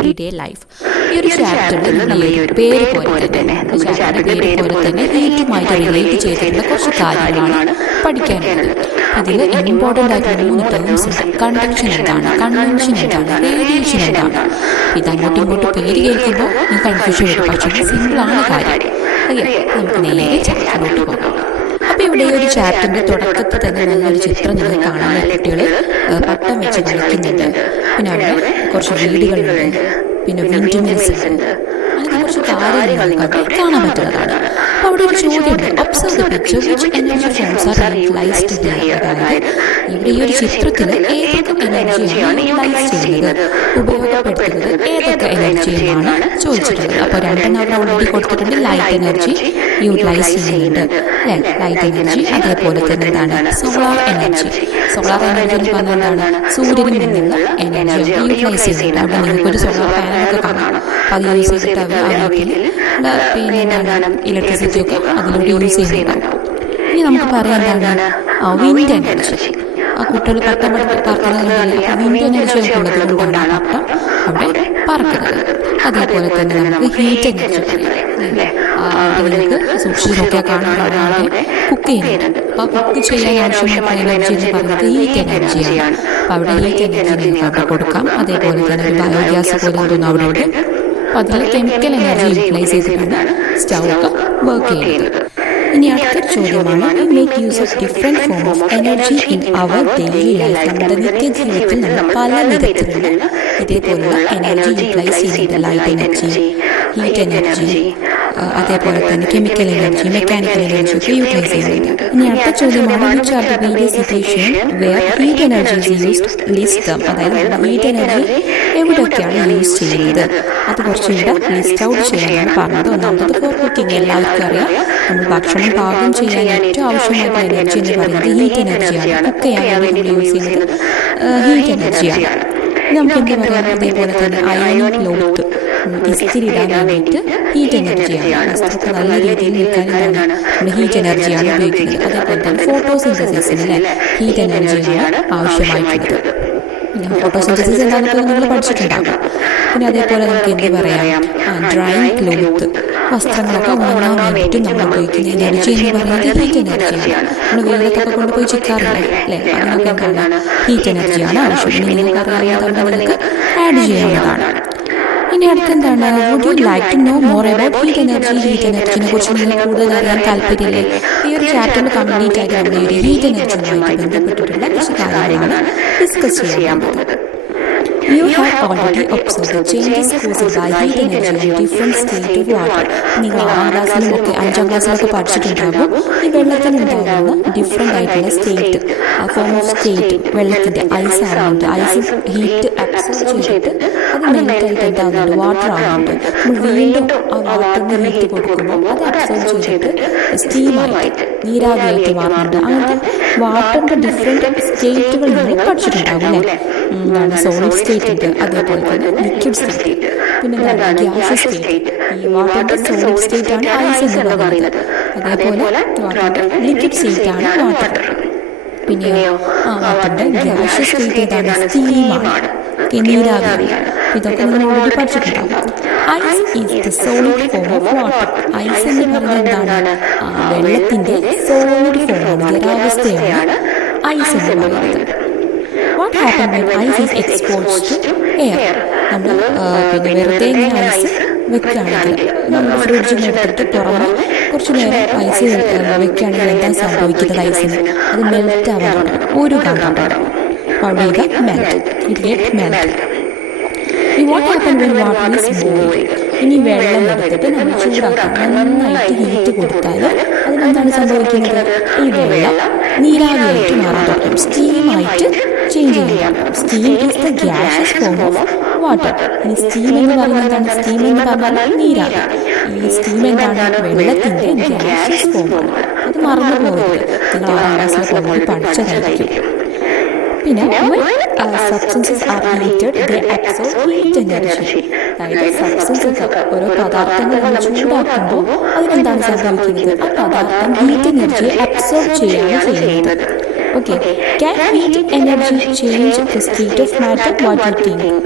Everyday life. ഈ ഒരു ചാപ്റ്ററിൽ നമ്മൾ ഈ ഒരു പേര് പോലെ തന്നെ ഹീറ്റുമായിട്ട് റിലേറ്റ് ചെയ്തിട്ടുള്ള കുറച്ച് കാര്യങ്ങളാണ് പഠിക്കാനുള്ളത്. ഇതിൽ ഇമ്പോർട്ടൻ്റ് ആയിട്ടുള്ള 3 ടേംസ് ഉണ്ട്. കണ്ടക്ഷൻ എന്താണ്, കൺവെൻഷൻ എന്താണ്, റേഡിയേഷൻ എന്താണ്. ഇത് അങ്ങോട്ടും ഇങ്ങോട്ടും പേര് കേൾക്കുമ്പോൾ ഈ കൺഫ്യൂഷൻ വരും. പക്ഷേ സിമ്പിളാണ് കാര്യം. നമുക്ക് നേരെ ചാപ്റ്ററിലോട്ട് പോകാം. അപ്പോൾ ഇവിടെ ഈ ഒരു ചാപ്റ്ററിൻ്റെ തുടക്കത്തിൽ തന്നെ നല്ലൊരു ചിത്രം നിങ്ങൾക്ക് കാണാൻ, കുട്ടികൾ പട്ടം വെച്ച് കളിക്കുന്നുണ്ട്. പിന്നെ അവിടെ കുറച്ച് വീടുകളുണ്ട്, പിന്നെ വിൻഡ് മിൽസ് ഉണ്ട്, അങ്ങനെ കുറച്ച് കാര്യങ്ങൾ നമുക്ക് കാണാൻ പറ്റുന്നതാണ്. അപ്പോൾ അവിടെ ഒരു ചോദ്യമുണ്ട്, observe the picture which energy forms R utilised here. അതായത് ഇവിടെ ഈ ഒരു ചിത്രത്തിൽ ഏതൊക്കെ എനർജിയാണ് യൂട്ടിലൈസ് ചെയ്യുന്നത്, ഉപയോഗപ്പെടുത്തുന്നത് ഏതൊക്കെ എനർജി എന്നാണ് ചോദിച്ചിട്ടുള്ളത്. അപ്പോൾ രണ്ടെണ്ണം അവിടെ ഓൾറെഡി കൊടുത്തിട്ടുണ്ട്. ലൈറ്റ് എനർജി യൂട്ടിലൈസ് ചെയ്യുന്നുണ്ട്, ലൈറ്റ് എനർജി. അതേപോലെ തന്നെ എന്താണ് സോളാർ എനർജി. സോളാർ എനർജി എന്ന് പറഞ്ഞാൽ എന്താണ്, സൂര്യനിൽ നിന്നുള്ള എനർജി യൂട്ടിലൈസ് ചെയ്യുന്നുണ്ട്. അവിടെ നിങ്ങൾക്കൊരു സോളാർ പാനലൊക്കെ കാണാം. അപ്പോൾ അത് യൂസ് ചെയ്തിട്ട് അവർ വീട്ടിൽ പിന്നെ എന്താണ് ഇലക്ട്രിസിറ്റി ഒക്കെ അതിലൂടെ യൂസ് ചെയ്യുന്നുണ്ടാവും. ഇനി നമുക്ക് പറയാൻ എന്താണ് വിൻഡ് എനർജി. ആ കുട്ടികൾ പട്ടം പറക്കുന്നത്. അപ്പോൾ വിൻഡ് എനർജി ഒക്കെ ഉള്ളത് കൊണ്ടാണ് പട്ടം അവിടെ പറക്കുന്നത്. അതേപോലെ തന്നെ നമുക്ക് ഹീറ്റ് എനർജി നിങ്ങൾക്ക് സൂക്ഷിച്ച് നോക്കിയാൽ കാണാൻ കുക്ക് ചെയ്യുന്നുണ്ട്. അപ്പോൾ കുക്ക് ചെയ്യാൻ ആവശ്യമായിട്ടുള്ള എനർജി എന്ന് പറയുന്നത് ഹീറ്റ് എനർജിയാണ്. അപ്പോൾ അവിടെ ഹീറ്റ് എനർജി നിങ്ങൾക്ക് അവിടെ കൊടുക്കാം. അതേപോലെ തന്നെ ഒരു ബയോഗ്യാസ് പോലെ തോന്നുന്നു അവിടെ ഉണ്ട്. അപ്പോൾ അതിൽ കെമിക്കൽ എനർജി യൂട്ടിലൈസ് ചെയ്തിട്ടാണ് സ്റ്റൗ ഒക്കെ വർക്ക് ചെയ്യുന്നത്. ഇനി അടുത്തൊരു ചോദ്യമാണ്, we make use of different form of energy in our daily life. നമ്മുടെ നിത്യജീവിതത്തിൽ നമ്മൾ പല വിധത്തിലുള്ള ഇതേപോലുള്ള എനർജി യൂട്ടിലൈസ് ചെയ്യുന്നുണ്ട്. ലൈറ്റ് എനർജി, ഹീറ്റ് എനർജി, അതേപോലെ തന്നെ കെമിക്കൽ എനർജി, മെക്കാനിക്കൽ എനർജി ഒക്കെ യൂട്ടിലൈസ് ചെയ്യുന്നുണ്ട്. ഇനി അടുത്ത ചോദ്യമാണ്, which are the various situation where heat energy is used, list them. അതായത് ഹീറ്റ് എനർജി എവിടെയൊക്കെയാണ് യൂസ് ചെയ്യുന്നത് അത് കുറച്ചും കൂടെ ലിസ്റ്റ് ഔട്ട് ചെയ്യാനാണ് പറഞ്ഞത്. ഒന്നാമത് ഫോർ കുക്കിംഗ്. എല്ലാവർക്കും അറിയാം, നമ്മൾ ഭക്ഷണം പാകം ചെയ്യാൻ ഏറ്റവും ആവശ്യമായിട്ടുള്ള എനർജി എന്ന് പറയുന്നത് ഹീറ്റ് എനർജിയാണ്. കുക്ക് ചെയ്യാൻ നമ്മൾ യൂസ് ചെയ്യുന്നത് ഹീറ്റ് എനർജിയാണ്. നമുക്ക് എന്താ പറയാം, അതേപോലെ തന്നെ അയൺ ക്ലോത്ത് ഇസ്തിരി ഇടാൻ വേണ്ടിയിട്ട് ഹീറ്റ് എനർജിയാണ്. വസ്ത്രത്തെ നല്ല രീതിയിൽ നിൽക്കാൻ എന്താണ് നമ്മൾ ഹീറ്റ് എനർജിയാണ് ഉപയോഗിക്കുന്നത്. അതേപോലെ തന്നെ ഫോട്ടോസിന്തസിസിന് ഹീറ്റ് എനർജിയാണ് ആവശ്യമായിട്ടുള്ളത്. ഫോട്ടോസിന്തസിസ് എന്താണെന്നൊക്കെ നിങ്ങൾ പഠിച്ചിട്ടുണ്ടാകും. പിന്നെ അതേപോലെ നമുക്ക് എന്ത് പറയാം, ഡ്രൈയിങ് ക്ലോത്ത് വസ്ത്രങ്ങളൊക്കെ ഉണങ്ങാൻ വേണ്ടിയിട്ട് നമ്മൾ ഉപയോഗിക്കുന്ന എനർജി എന്ന് പറയുന്നത് ഹീറ്റ് എനർജിയാണ്. നമ്മൾ വെയിലത്തൊക്കെ കൊണ്ടുപോയി ചിക്കാറില്ലേ അല്ലേ, അതിനൊക്കെ എന്താണ് ഹീറ്റ് എനർജിയാണ് ആവശ്യം. ഇനി നിങ്ങൾക്ക് അറിയാവുന്നതാണ്, നിങ്ങൾക്ക് ആഡ് ചെയ്യാവുന്നതാണ്. ഇനി അടുത്തെന്താണ്, would you like to know more about heat energy. Heat എനർജിനെ കുറിച്ച് നിങ്ങൾക്ക് കൂടുതൽ അറിയാൻ താല്പര്യമില്ലേ? ഈ ഒരു ചാപ്റ്ററിൽ കംപ്ലീറ്റ് ആയിട്ട് നമ്മുടെ ഒരു ഹീറ്റ് എനർജിയുമായിട്ട് ബന്ധപ്പെട്ടിട്ടുള്ള കുറച്ച് കാര്യങ്ങളാണ് ഡിസ്കസ് ചെയ്യാൻ പോകുന്നത്. You have already observed the changes caused by heat energy in different state of water. നിങ്ങൾ 6ാം ക്ലാസ്സിലും ഒക്കെ 5ാം ക്ലാസ്സിലൊക്കെ പഠിച്ചിട്ടുണ്ടാകും. ഈ വെള്ളത്തിനുണ്ടാകുന്ന ഡിഫറെൻ്റ് ആയിട്ടുള്ള സ്റ്റേറ്റ്, ഫോം ഓഫ് സ്റ്റേറ്റ്. വെള്ളത്തിൻ്റെ ഐസ് ആവുന്നുണ്ട്, ഐസ് ഹീറ്റ് അബ്സോർബ് ചെയ്തിട്ട് അത് മെൽറ്റായിട്ട് എന്താകുന്നുണ്ട്, വാട്ടർ ആവുന്നുണ്ട്. നമ്മൾ വീണ്ടും ആ വാട്ടറിന് ഹീറ്റ് കൊടുക്കുമ്പോൾ അത് അബ്സോർബ് ചെയ്തിട്ട് സ്റ്റീമായിട്ട് നീരാവിയായിട്ട് മാറുന്നുണ്ട്. അങ്ങനത്തെ വാട്ടറിൻ്റെ ഡിഫറെൻറ്റ് സ്റ്റേറ്റുകൾ നിങ്ങൾ പഠിച്ചിട്ടുണ്ടാകും അല്ലേ. എന്താണ് സോളിഡ് സ്റ്റേറ്റ് ഉണ്ട്, അതേപോലെ തന്നെ ലിക്വിഡ് സ്റ്റേറ്റ്, പിന്നെ എന്താണ് ഗ്യാസ് സ്റ്റേറ്റ്. ഈ വാട്ടറിൻ്റെ സോളിഡ് സ്റ്റേറ്റ് ആണ് ഐസ് എന്ന് പറയുന്നത്. അതേപോലെ വാട്ടറിൻ്റെ ലിക്വിഡ് സ്റ്റേറ്റ് ആണ് വാട്ടർ. പിന്നെയോ വാട്ടറിൻ്റെ ഗ്യാസ് സ്റ്റേറ്റ് ഏതാണ്, സ്റ്റീമാണ്, നീരാവിയാണ്. ഇതൊക്കെ നിങ്ങൾ ഓൾറെഡി പഠിച്ചിട്ടുണ്ടാകും. Ice is the solid form of water. Ice എന്ന് പറയുന്നത് എന്താണ്, വെള്ളത്തിൻ്റെ സോളിഡ് ഫോമാണ്, ഖരാവസ്ഥയാണ് ഐസ് എന്ന് പറയുന്നത്. What happens when ice is exposed to air? നമ്മൾ പിന്നെ വെറുതെ ഇങ്ങനെ ഐസ് വെക്കുകയാണെങ്കിൽ, നമ്മൾ ഫ്രിഡ്ജിൽ നിന്ന് എടുത്തിട്ട് പുറമെ കുറച്ച് നേരം ഐസ് വെക്കുകയാണെങ്കിൽ എന്താ സംഭവിക്കുന്നത്, ഐസിന് അത് മെൽറ്റ് ആവാൻ തുടങ്ങും, ഉരുകാൻ തുടങ്ങും. അവിടെ ഇത് മെൽറ്റ്, ഇറ്റ് ഗെറ്റ് മെൽറ്റ്. ഈ what happen when water is boiling. ഇനി വെള്ളം എടുത്തിട്ട് നമ്മൾ ചൂടാക്കാം, നന്നായിട്ട് ഹീറ്റ് കൊടുത്താൽ അതിനെന്താണ് സംഭവിക്കുന്നത്, ഈ വെള്ളം നീരാവിയായിട്ട് മാറാൻ തുടങ്ങും, സ്റ്റീമായിട്ട് ചേഞ്ച് ചെയ്യാം. Steam is the gases form of water. ഇനി സ്റ്റീം എന്ന് പറയുന്നത് എന്താണ്, സ്റ്റീം എന്ന് പറഞ്ഞാൽ നീരാവി. ഈ സ്റ്റീം എന്താണ്, വെള്ളത്തിൻ്റെ ഗ്യാസസ് ഫോമാണ്. അത് മറന്നു പോകരുത്, നിങ്ങൾ 6ാം ക്ലാസ്സിൽ പോകുമ്പോൾ പഠിച്ചതായിരിക്കും. പിന്നെ സബ്സ്റ്റൻസസ് ആർ ഹീറ്റഡ് ദേ അബ്സോർബ് ഹീറ്റ് എനർജി. അതായത് സബ്സ്റ്റൻസസ്, ഓരോ പദാർത്ഥങ്ങൾ ചൂടാക്കുമ്പോൾ അതിനെന്താണ് സംഭവിക്കുന്നത്, ആ പദാർത്ഥം ഹീറ്റ് എനർജി അബ്സോർബ് ചെയ്യുകയാണ് ചെയ്യുന്നത്. Okay, can heat energy change the state of matter? What do you think?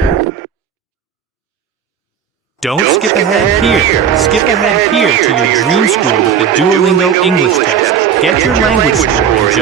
Don't skip ahead here. Skip ahead here to your dream school with the Duolingo English test. Get your language score in